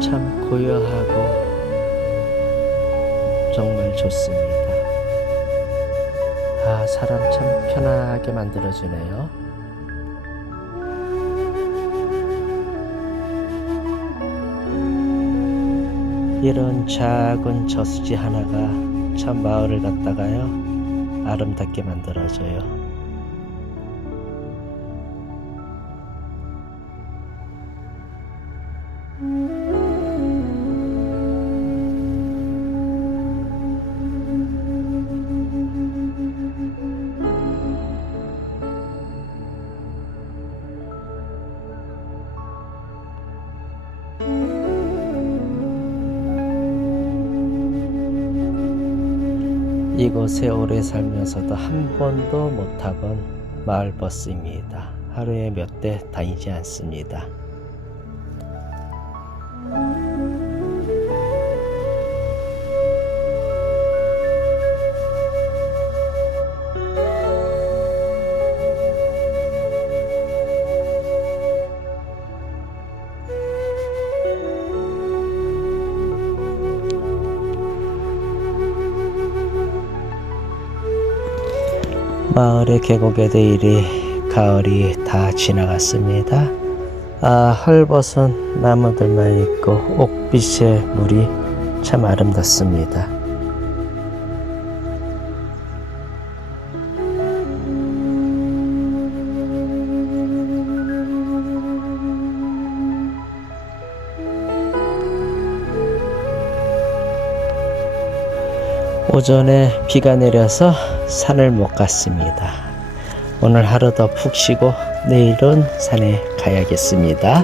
참 고요하고 정말 좋습니다. 사람 참 편하게 만들어주네요. 이런 작은 저수지 하나가 참 마을을 갖다가요 아름답게 만들어줘요. 이곳에 오래 살면서도 한 번도 못 타본 마을버스입니다. 하루에 몇 대 다니지 않습니다. 마을의 계곡에도 이리 가을이 다 지나갔습니다. 헐벗은 나무들만 있고 옥빛의 물이 참 아름답습니다. 오전에 비가 내려서 산을 못 갔습니다. 오늘 하루 더 푹 쉬고 내일은 산에 가야겠습니다.